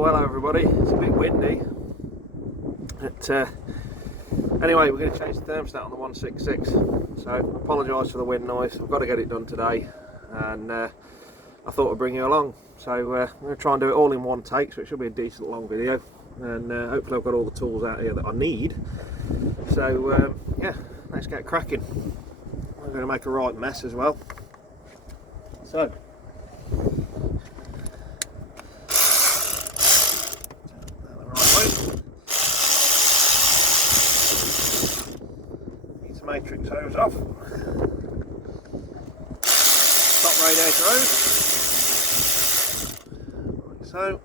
Oh, hello everybody. It's a bit windy. Anyway, we're going to change the thermostat on the 166. So I apologise for the wind noise. I've got to get it done today, and I thought I'd bring you along. So I'm going to try and do it all in one take, so it should be a decent long video. And hopefully I've got all the tools out here that I need. So yeah, let's get cracking. I'm going to make a right mess as well. So. Matrix hose off. Top radiator hose. Like so.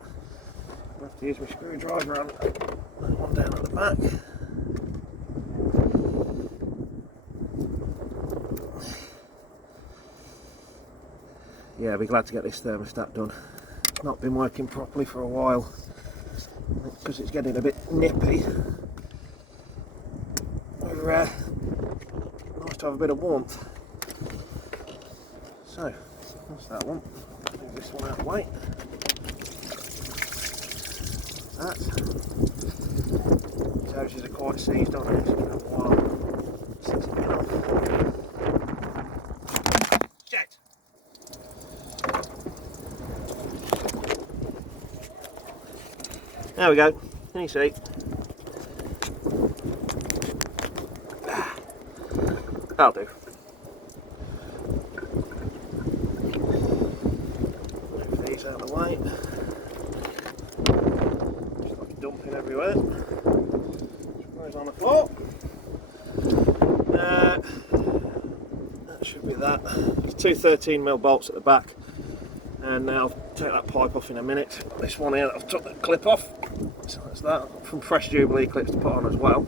I'll have to use my screwdriver and that one down at the back. Yeah, I'll be glad to get this thermostat done. It's not been working properly for a while because it's getting a bit nippy. Nice to have a bit of warmth. So, that's that one. Move this one out of the way. That. These hoses are quite seized on it, so we have a while setting it off. Shit! There we go. Can you see? That'll do. Move these out of the way. Just like dumping everywhere. Goes on the floor. That should be that. There's two 13mm bolts at the back, and I'll take that pipe off in a minute. This one here, I've took the clip off. So that's that. From fresh Jubilee clips to put on as well.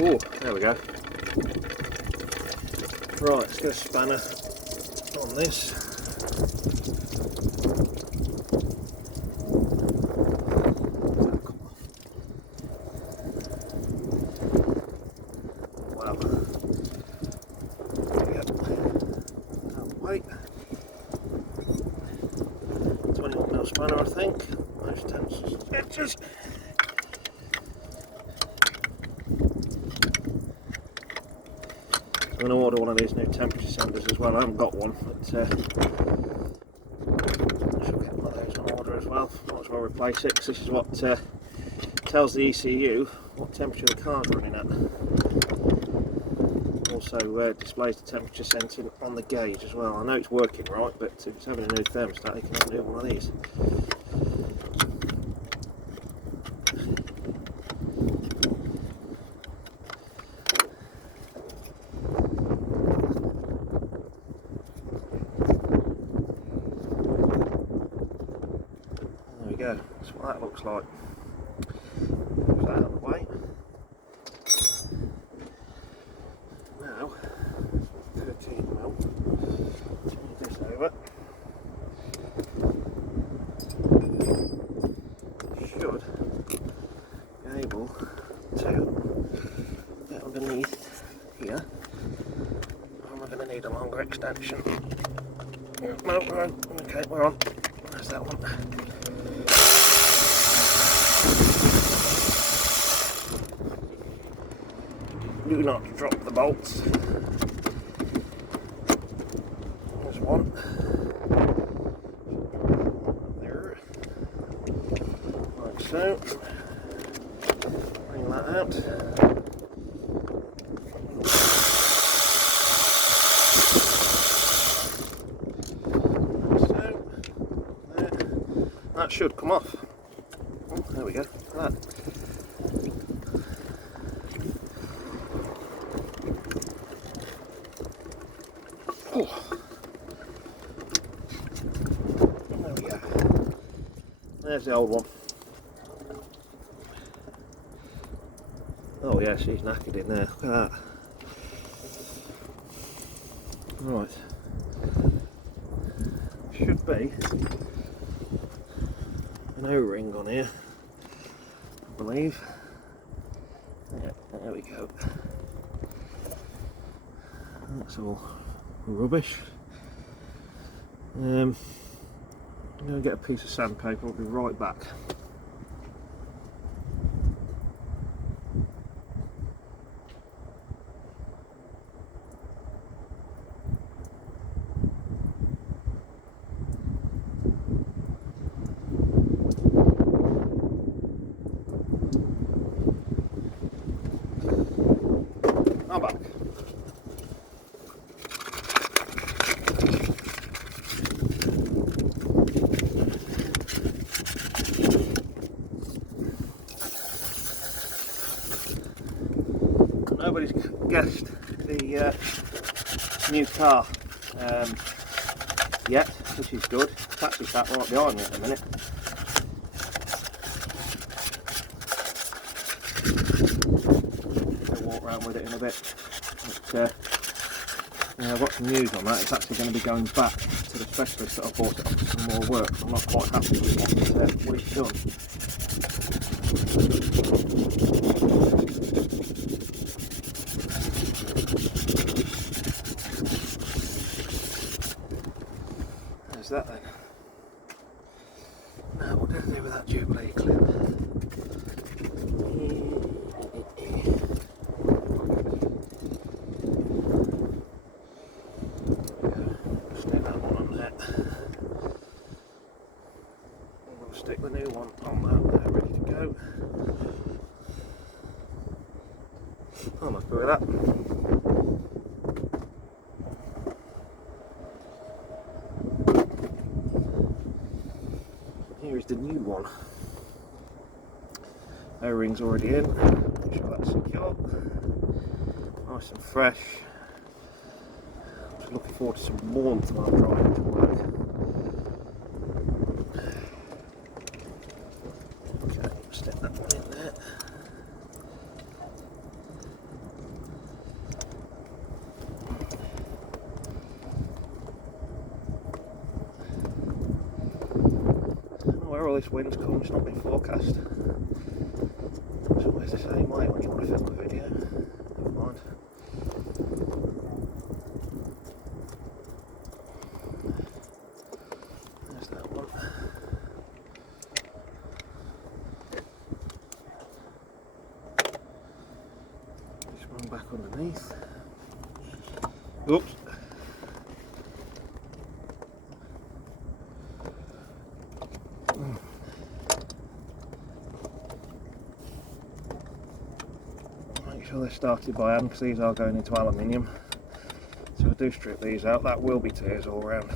Oh, there we go. Right, let's get a spanner on this. Wow. There we go. Out the way. 21mm spanner, I think. Those 10 inches. I'm going to order one of these new temperature senders as well. I haven't got one, but I should get one of those on order as well. Might as well replace it, because this is what tells the ECU what temperature the car's running at. Also displays the temperature sensing on the gauge as well. I know it's working right, but if it's having a new thermostat, you can have do one of these. Go. That's what that looks like. Move that out of the way. Now, 13mm. Move this over. Should be able to get underneath here. Or am I going to need a longer extension? No, we're on. Okay, we're on. There's that one. Do not drop the bolts. There's one. There. Like so. Bring that out. Like so. There. That should come off. Oh, there we go. Like that. There we go. There's the old one. Oh yeah, she's knackered in there. Look at that. Right. Should be an O-ring on here, I believe. Yeah, there we go. That's all rubbish. I'm going to get a piece of sandpaper, I'll be right back. I'm back. Nobody's guessed the new car yet, which is good. It's actually sat right behind me at the minute. I'll walk around with it in a bit. But, yeah, I've got some news on that. It's actually going to be going back to the specialist that I bought it off for some more work. I'm not quite happy with what it's done. There's that then. Now, what did I do with that Jubilee clip? Stick that one on there. And we'll stick the new one on that there, ready to go. I'm happy with that. Here is the new one. O-ring's already in. Make sure that's secure. Nice and fresh. Just looking forward to some warmth while I'm driving to work. Okay, stick that one in there. Where all this wind's come, it's not been forecast. It's always the same way when you want to film a video. Never mind. There's that one. This one back underneath. Oops. Make sure they're started by hand because these are going into aluminium. So I do strip these out. That will be tears all around.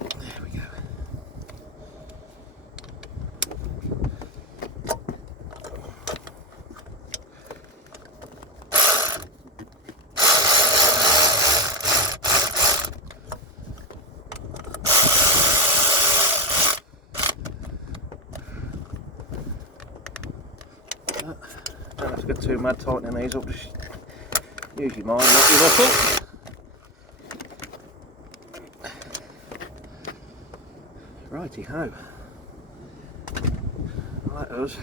There we go. Don't have to get too mad tightening these up, just use your mind, not your muscle. Righty ho. Let us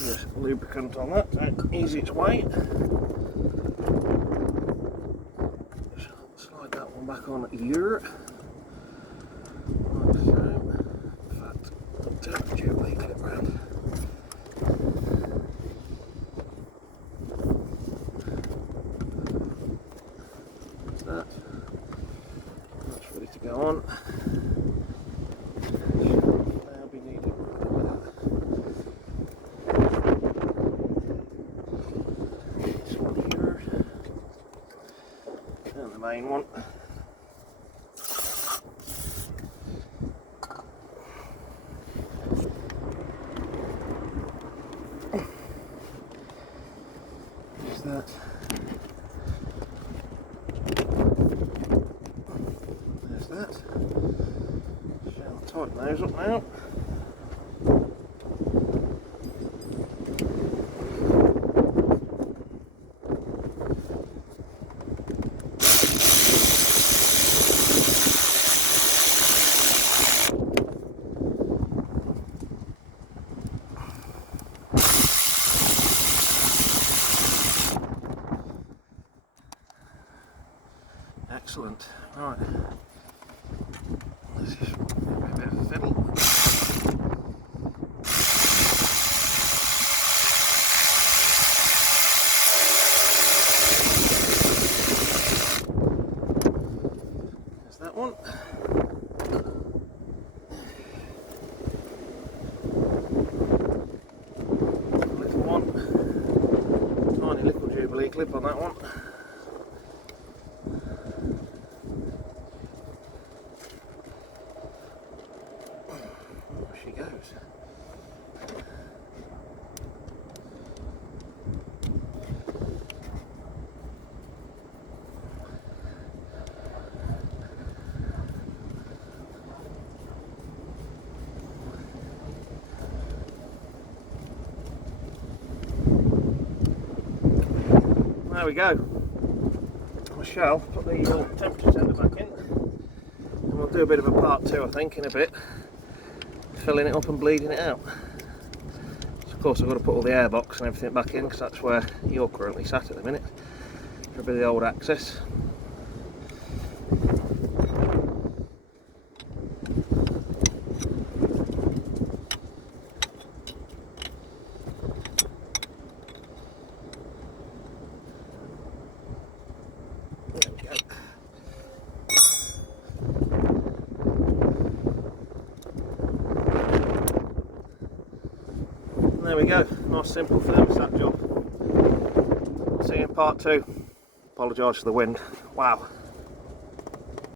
use lubricant on that to ease its weight. Slide that one back on here. Like so. In fact, I'll turn the Jubilee clip round. That's ready to go on. Now we need it this one here and the main one. There's that. That. So I'll tighten those up now. Excellent. Right. Let's just give it a bit of a fiddle. There's that one. Little one. Tiny little Jubilee clip on that one. She goes. There we go. I shall put the temperature sensor back in and we'll do a bit of a part 2 I think in a bit. Filling it up and bleeding it out. So of course I've got to put all the airbox and everything back in because that's where you're currently sat at the minute for a bit of the old access. There we go. There we go, nice simple thermostat job. See you in part 2. Apologise for the wind. Wow.